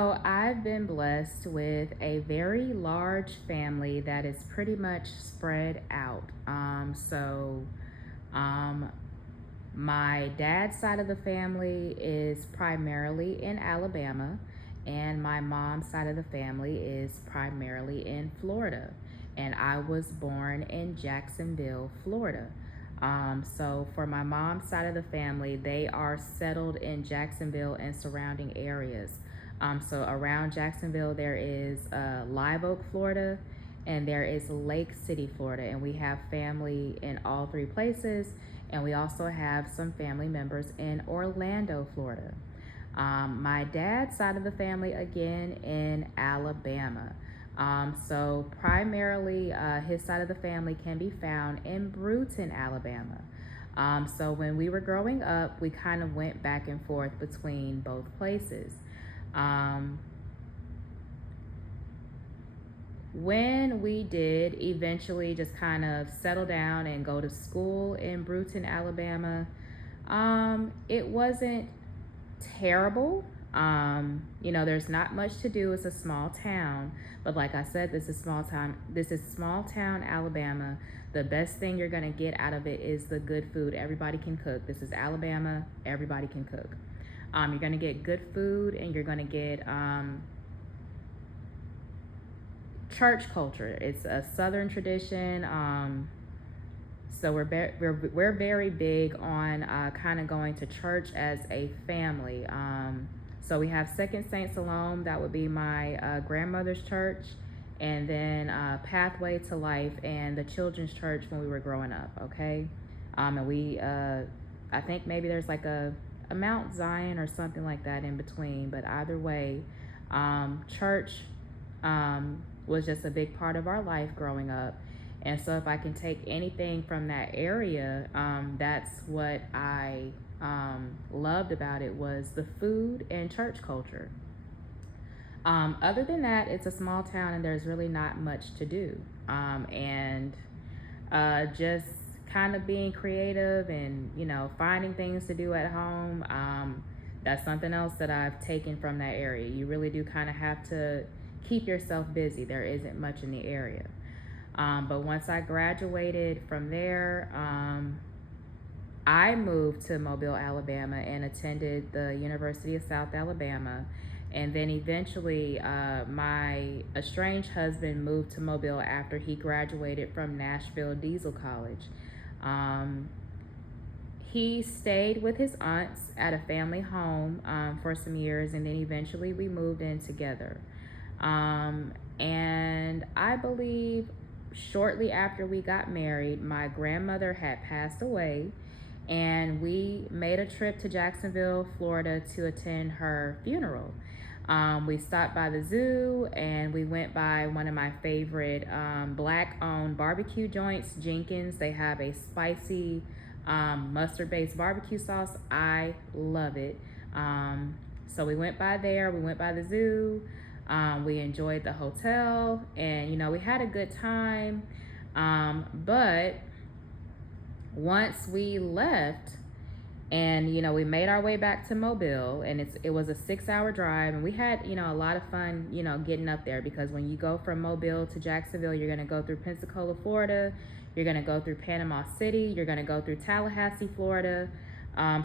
So I've been blessed with a very large family that is pretty much spread out. Um, my dad's side of the family is primarily in Alabama, and my mom's side of the family is primarily in Florida. And I was born in Jacksonville, Florida. So for my mom's side of the family, they are settled in Jacksonville and surrounding areas. So around Jacksonville, there is Live Oak, Florida, and there is Lake City, Florida, and we have family in all three places. And we also have some family members in Orlando, Florida. My dad's side of the family, again, in Alabama. So primarily, his side of the family can be found in Brewton, Alabama. So when we were growing up, we kind of went back and forth between both places. Um, when we did eventually just kind of settle down and go to school in Brewton, Alabama, it wasn't terrible. There's not much to do. It's a small town, but like I said, this is small town. This is small town Alabama. The best thing you're gonna get out of it is the good food. Everybody can cook. This is Alabama. Everybody can cook. You're gonna get good food, and you're gonna get church culture. It's a Southern tradition. So we're very big on kind of going to church as a family. So we have Second Saint Salome, that would be my grandmother's church, and then Pathway to Life and the Children's Church when we were growing up. Okay, and I think maybe there's like a Mount Zion or something like that in between, but either way, church was just a big part of our life growing up. And so if I can take anything from that area, that's what I loved about it, was the food and church culture. Other than that, it's a small town and there's really not much to do. And just kind of being creative and, finding things to do at home. That's something else that I've taken from that area. You really do kind of have to keep yourself busy. There isn't much in the area. But once I graduated from there, I moved to Mobile, Alabama, and attended the University of South Alabama. And then eventually, my estranged husband moved to Mobile after he graduated from Nashville Diesel College. He stayed with his aunts at a family home for some years, and then eventually we moved in together. And I believe shortly after we got married, my grandmother had passed away, and we made a trip to Jacksonville, Florida to attend her funeral. We stopped by the zoo, and we went by one of my favorite black-owned barbecue joints, Jenkins. They have a spicy mustard-based barbecue sauce. I love it. So we went by there. We went by the zoo. We enjoyed the hotel, and we had a good time. But once we left, and we made our way back to Mobile, and it was a 6-hour drive, and we had a lot of fun getting up there, because when you go from Mobile to Jacksonville, you're going to go through Pensacola, Florida, you're going to go through Panama City, you're going to go through Tallahassee, Florida.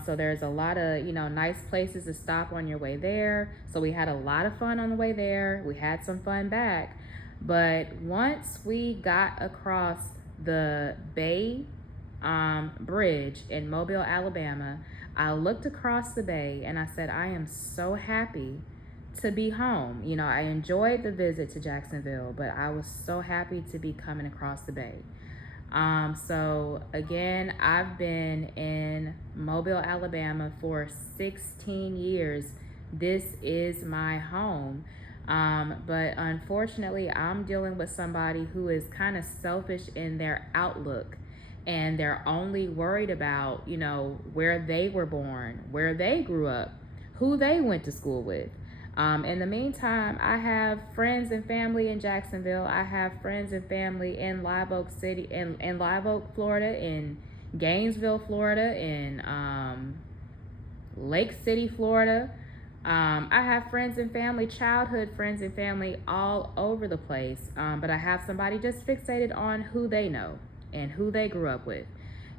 So there's a lot of nice places to stop on your way there. So we had a lot of fun on the way there. We had some fun back, but once we got across the Bay Bridge in Mobile, Alabama, I looked across the bay and I said, I am so happy to be home. I enjoyed the visit to Jacksonville, but I was so happy to be coming across the bay. So again, I've been in Mobile, Alabama for 16 years. This is my home. But unfortunately, I'm dealing with somebody who is kind of selfish in their outlook, and they're only worried about, where they were born, where they grew up, who they went to school with. In the meantime, I have friends and family in Jacksonville. I have friends and family in Live Oak City, in Live Oak, Florida, in Gainesville, Florida, in Lake City, Florida. I have friends and family, childhood friends and family all over the place, but I have somebody just fixated on who they know and who they grew up with.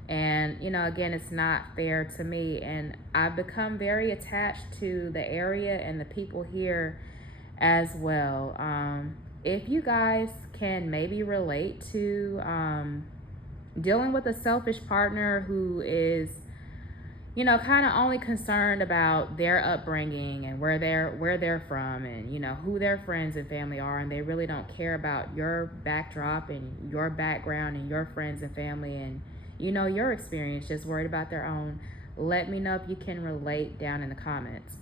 And, again, it's not fair to me. And I've become very attached to the area and the people here as well. If you guys can maybe relate to dealing with a selfish partner who is kind of only concerned about their upbringing and where they're from, and who their friends and family are, and they really don't care about your backdrop and your background and your friends and family and your experience, just worried about their own. Let me know if you can relate down in the comments.